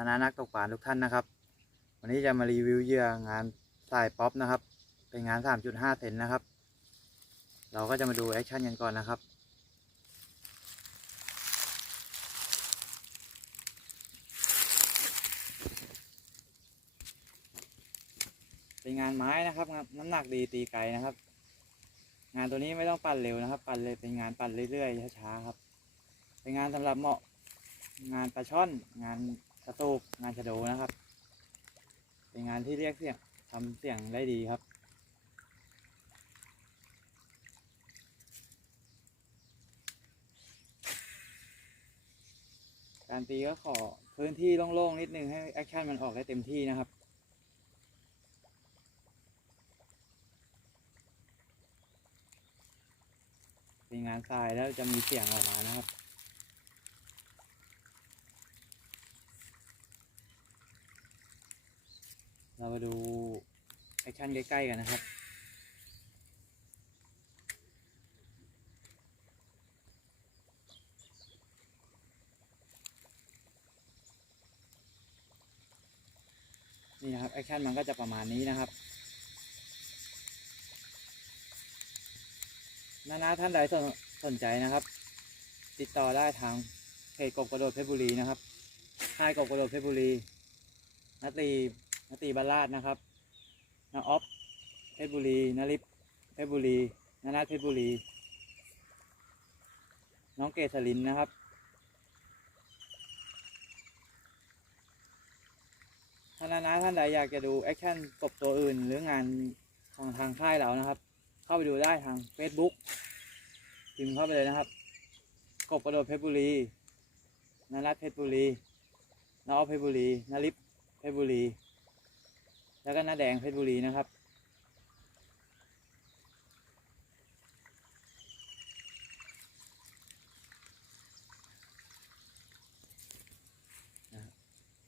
นานานักตกปลาทุกท่านนะครับ วันนี้จะมารีวิวเหยื่องานสายป๊อปนะครับ เป็นงาน 3.5 เซนนะครับ เราก็จะมาดูแอคชั่นกันก่อนนะครับเป็นงานไม้นะครับนน้ำหนักดีตีไกลนะครับ งานตัวนี้ไม่ต้องปั่นเร็วนะครับ ปั่นเลยเป็นงานปั่นเรื่อยๆช้าๆครับ เป็นงานสำหรับเหมาะงานปลาช่อน งาน กระตูกงานชะโดนะครับ เป็นงานที่เรียกเสียงทำเสียงได้ดีครับการตีก็ขอพื้นที่โล่งๆนิดนึงให้แอคชั่นมันออกได้เต็มที่นะครับ เป็นงานทรายแล้วจะมีเสียงออกมานะครับ เรามาดูแอคชั่นใกล้ๆกันนะครับ นี่นะครับแอคชั่นมันก็จะประมาณนี้นะครับนานาท่านใดสนสนใจนะครับ ติดต่อได้ทางเพจกบกระโดดเพชรบุรีนะครับค่ายกบกระโดดเพชรบุรีนาตี นาตีบรรลาดนะครับนาออฟเพชรบุรีนาริปเพชรบุรีนานาเพชรบุรี น้องเกษรินนะครับถ้านานาท่านใดอยากจะดูแอคชั่นกบตัวอื่น หรืองานของทางค่ายเรานะครับ เข้าไปดูได้ทาง Facebook พิมพ์เข้าไปเลยนะครับ กบกระโดดเพชรบุรีนารัตเพชรบุรีนาออฟเพชรบุรีนาริปเพชรบุรี แล้วก็น้าแดงเพชรบุรีนะครับ